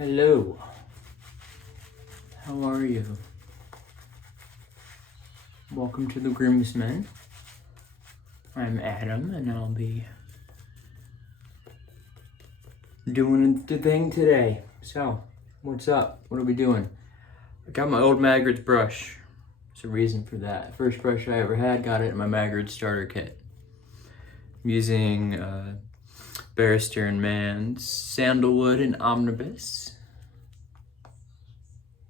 Hello. How are you? Welcome to the Groomsmen. I'm Adam, and I'll be doing the thing today. So, what's up? What are we doing? I got my old Maggard's brush. There's a reason for that. First brush I ever had, got it in my Maggard starter kit. I'm using Barrister and Mann's Sandalwood and Omnibus.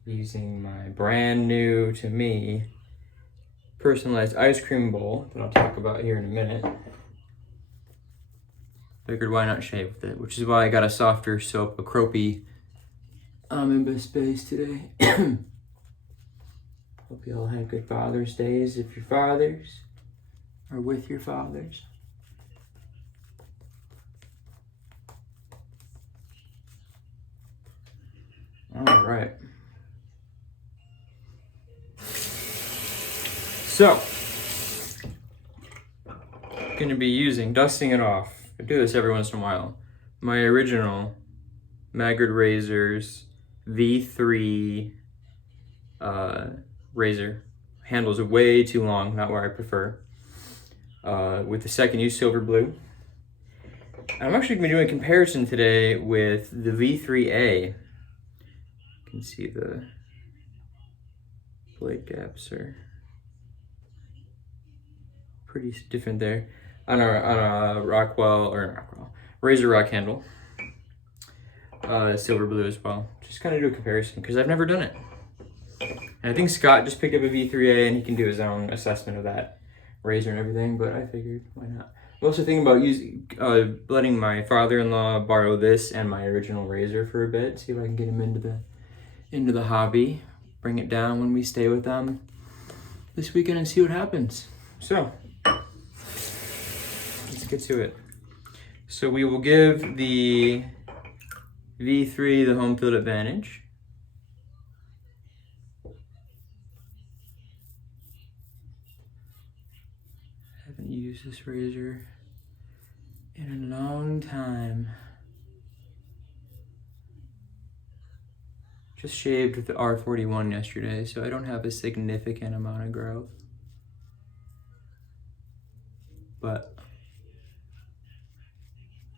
Using my brand new, to me, personalized ice cream bowl that I'll talk about here in a minute. Figured why not shave with it, which is why I got a softer soap, a Croapy Omnibus base today. Hope you all had good Father's Days if your fathers are with your fathers. All right. So, going to be dusting it off. I do this every once in a while. My original Maggard Razors V3 razor. Handles are way too long, not where I prefer. With the second use silver blue. I'm actually going to be doing a comparison today with the V3A. You can see the blade gaps are pretty different there. On a Razor Rock handle. Silver blue as well. Just kind of do a comparison because I've never done it. And I think Scott just picked up a V3A and he can do his own assessment of that razor and everything, but I figured, why not? I'm also thinking about letting my father-in-law borrow this and my original razor for a bit, see if I can get him into the hobby, bring it down when we stay with them this weekend and see what happens. So, let's get to it. So we will give the V3 the home field advantage. Haven't used this razor in a long time. Just shaved with the R41 yesterday, so I don't have a significant amount of growth. But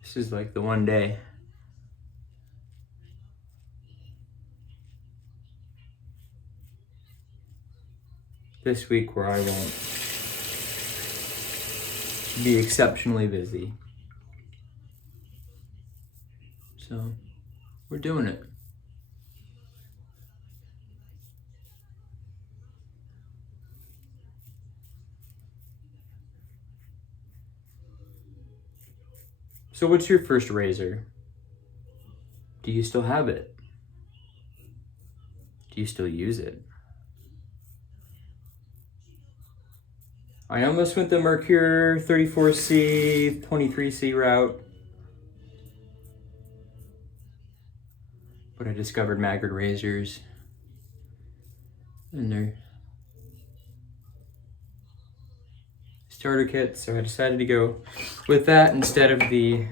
this is like the one day. This week where I won't be exceptionally busy. So, we're doing it. So what's your first razor? Do you still have it? Do you still use it? I almost went the Mercure 34C, 23C route, but I discovered Maggard Razors, and their starter kit, so I decided to go with that instead of the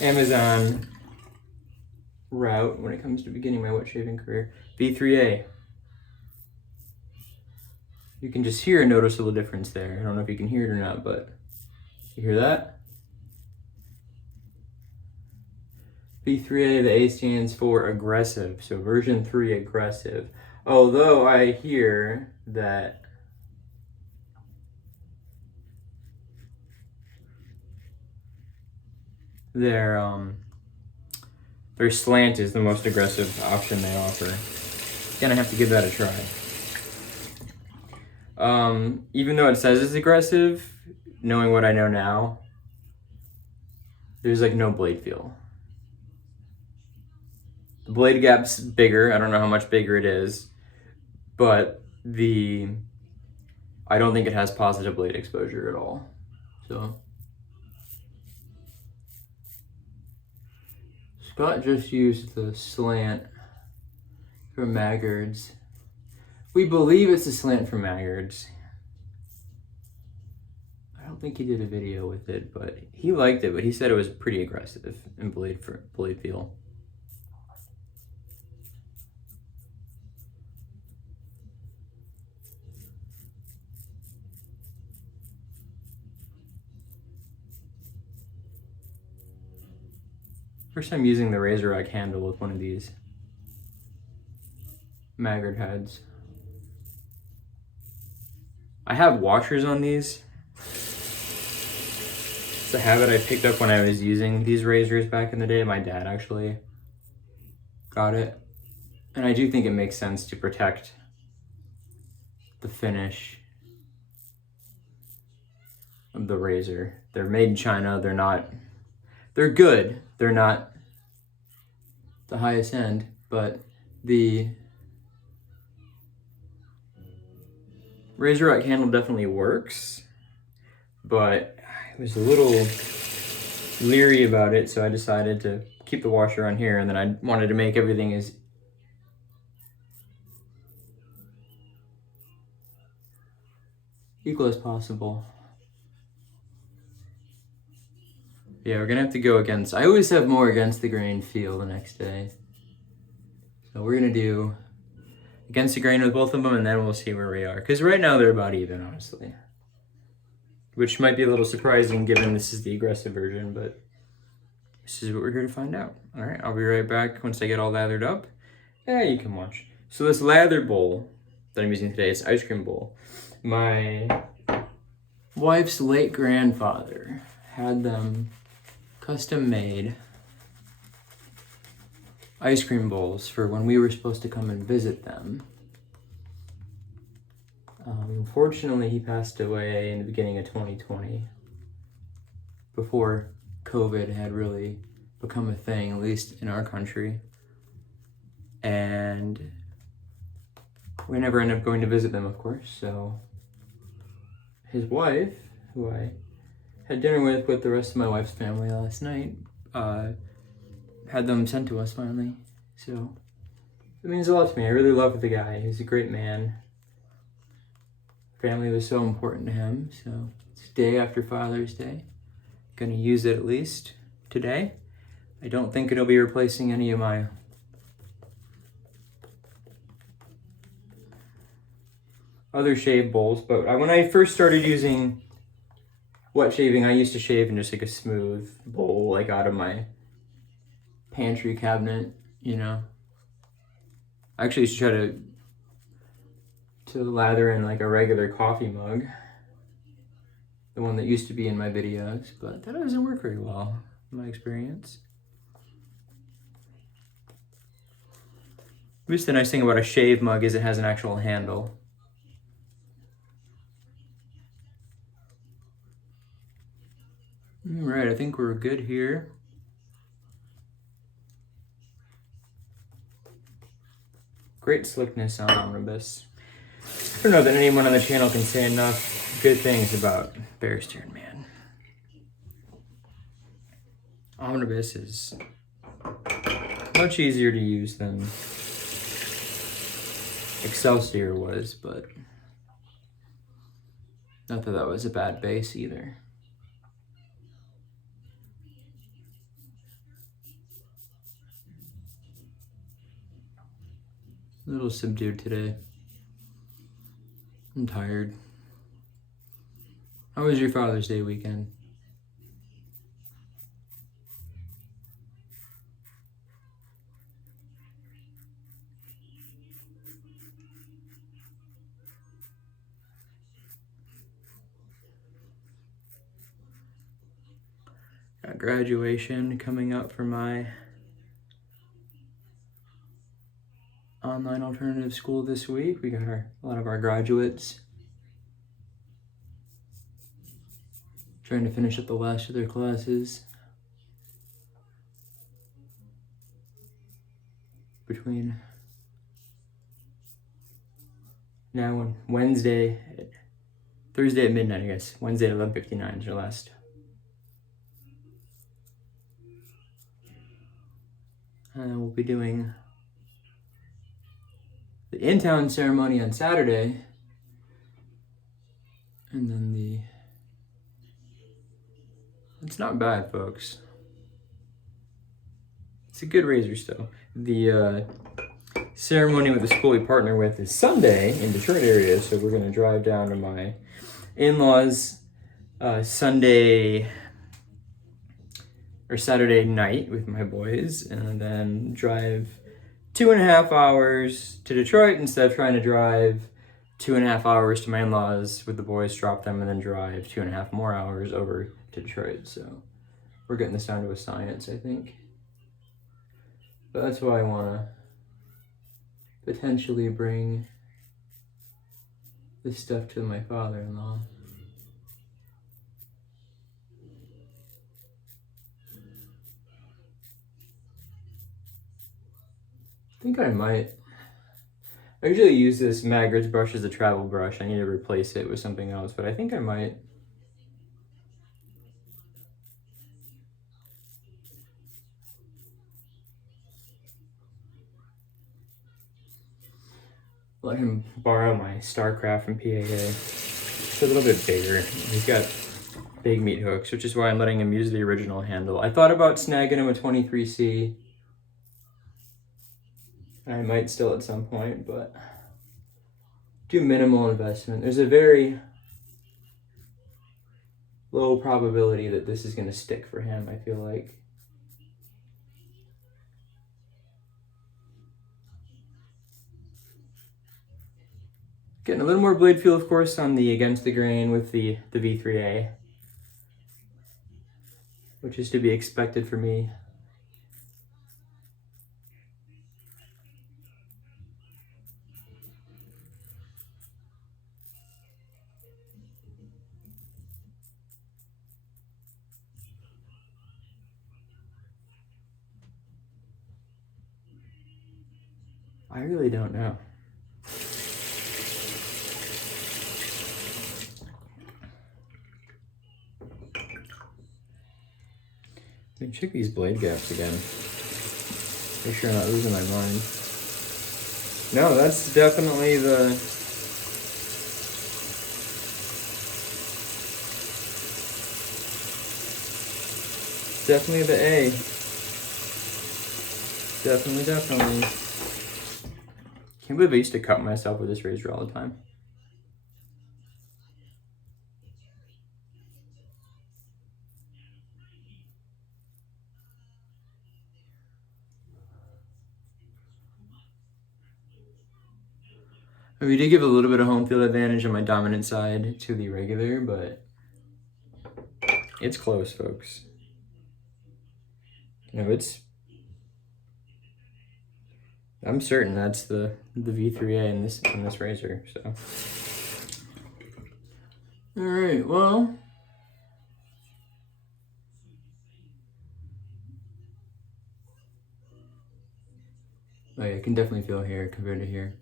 Amazon route when it comes to beginning my wet shaving career. V3A. You can just hear a noticeable difference there. I don't know if you can hear it or not, but you hear that? V3A, the A stands for aggressive, so version 3 aggressive. Although I hear that their slant is the most aggressive option they offer. Gonna have to give that a try. Even though it says it's aggressive, knowing what I know now, there's like no blade feel. The blade gap's bigger. I don't know how much bigger it is, but I don't think it has positive blade exposure at all. So Scott just used the slant from Maggard's. We believe it's a slant from Maggard's. I don't think he did a video with it, but he liked it, but he said it was pretty aggressive in blade feel. First time using the razor rack handle with one of these Maggard heads. I have washers on these. It's a habit I picked up when I was using these razors back in the day. My dad actually got it. And I do think it makes sense to protect the finish of the razor. They're made in China. They're good. They're not the highest end, but the razor rack handle definitely works, but I was a little leery about it, so I decided to keep the washer on here, and then I wanted to make everything as equal as possible. Yeah, we're gonna have to go against, I always have more against the grain feel the next day. So we're gonna do against the grain with both of them, and then we'll see where we are. Because right now they're about even, honestly. Which might be a little surprising given this is the aggressive version, but this is what we're here to find out. All right, I'll be right back once I get all lathered up. Yeah, you can watch. So this lather bowl that I'm using today is ice cream bowl. My wife's late grandfather had them custom made ice cream bowls for when we were supposed to come and visit them. Unfortunately, he passed away in the beginning of 2020, before COVID had really become a thing, at least in our country. And we never ended up going to visit them, of course, so his wife, who I had dinner with the rest of my wife's family last night, had them sent to us finally. So it means a lot to me. I really love the guy. He's a great man. Family was so important to him. So it's day after Father's Day. Gonna use it at least today. I don't think it'll be replacing any of my other shave bowls, but when I first started using wet shaving, I used to shave in just like a smooth bowl, like out of my pantry cabinet, you know. I actually used to try to lather in like a regular coffee mug, the one that used to be in my videos, but that doesn't work very well in my experience. At least the nice thing about a shave mug is it has an actual handle. All right, I think we're good here. Great slickness on Omnibus. I don't know that anyone on the channel can say enough good things about Bear Steering Man. Omnibus is much easier to use than Excelsior was, but not that that was a bad base either. A little subdued today. I'm tired. How was your Father's Day weekend? Got graduation coming up for my online alternative school this week. We got a lot of our graduates trying to finish up the last of their classes between now and Thursday at midnight, I guess. Wednesday at 11:59 is your last. We'll be doing the in-town ceremony on Saturday, and then it's not bad, folks. It's a good razor still. The ceremony with the school we partner with is Sunday in Detroit area, so we're gonna drive down to my in-laws Sunday or Saturday night with my boys, and then drive 2.5 hours to Detroit instead of trying to drive 2.5 hours to my in-laws with the boys, drop them, and then drive 2.5 more hours over to Detroit. So we're getting this down to a science, I think. But that's why I want to potentially bring this stuff to my father-in-law. I think I might. I usually use this Maggard's brush as a travel brush. I need to replace it with something else, but I think I might. Let him borrow my StarCraft from PAA. It's a little bit bigger. He's got big meat hooks, which is why I'm letting him use the original handle. I thought about snagging him a 23C. I might still at some point, but do minimal investment. There's a very low probability that this is going to stick for him, I feel like. Getting a little more blade feel, of course, on the against the grain with the V3A, which is to be expected for me. I really don't know. Let me check these blade gaps again. Make sure I'm not losing my mind. No, that's definitely the... Definitely the A. Definitely. Can't believe I used to cut myself with this razor all the time. We did give a little bit of home field advantage on my dominant side to the regular, but it's close, folks. No, I'm certain that's the V3A in this razor, so. All right, well. Oh yeah, I can definitely feel hair compared to here.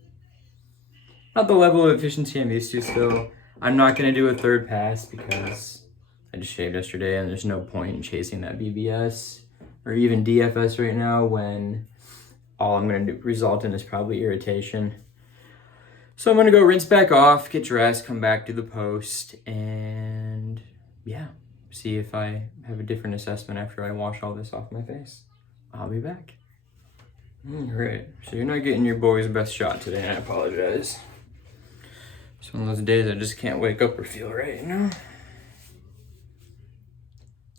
Not the level of efficiency I'm used to still. I'm not gonna do a third pass because I just shaved yesterday and there's no point in chasing that BBS or even DFS right now when all I'm gonna result in is probably irritation. So I'm gonna go rinse back off, get dressed, come back to the post, and yeah, see if I have a different assessment after I wash all this off my face. I'll be back. All right, so you're not getting your boy's best shot today, and I apologize. It's one of those days I just can't wake up or feel right, you know?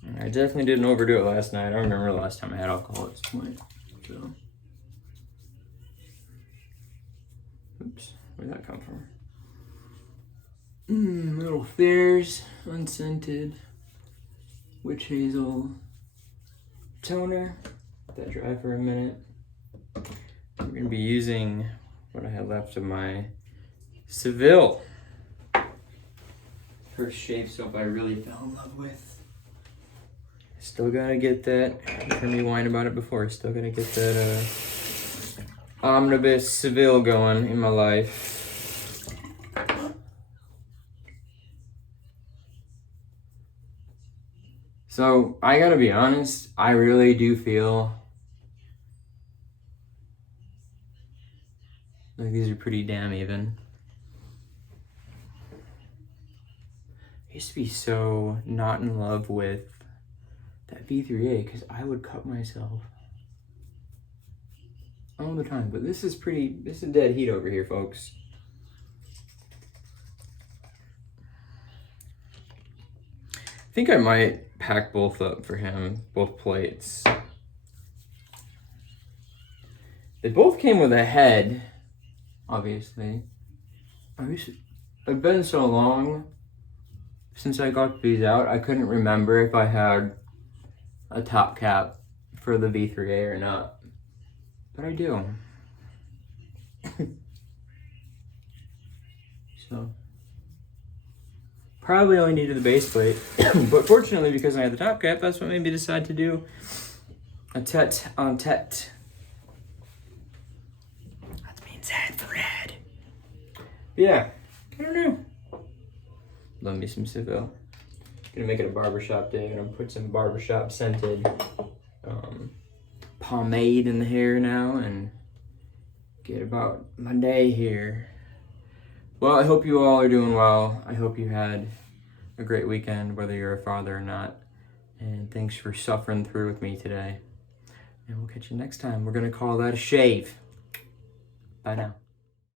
And I definitely didn't overdo it last night. I don't remember the last time I had alcohol at this point, so. Oops, where'd that come from? Little Fairs, unscented, witch hazel toner. Let that dry for a minute. We're gonna be using what I had left of my Seville. First shave soap I really fell in love with. Still gotta get that, you heard me whine about it before, still gotta get that Omnibus Seville going in my life. So I gotta be honest, I really do feel like these are pretty damn even. I used to be so not in love with that V3A because I would cut myself all the time, but this is dead heat over here, folks. I think I might pack both up for him, both plates. They both came with a head, obviously. It's been so long since I got these out, I couldn't remember if I had a top cap for the V3A or not. But I do. So, probably only needed the base plate. But fortunately, because I had the top cap, that's what made me decide to do a tete-a-tete. That means head for head. Yeah, I don't know. Love me some Seville. Gonna make it a barbershop day. Gonna put some barbershop scented pomade in the hair now and get about my day here. Well, I hope you all are doing well. I hope you had a great weekend, whether you're a father or not. And thanks for suffering through with me today. And we'll catch you next time. We're gonna call that a shave. Bye now.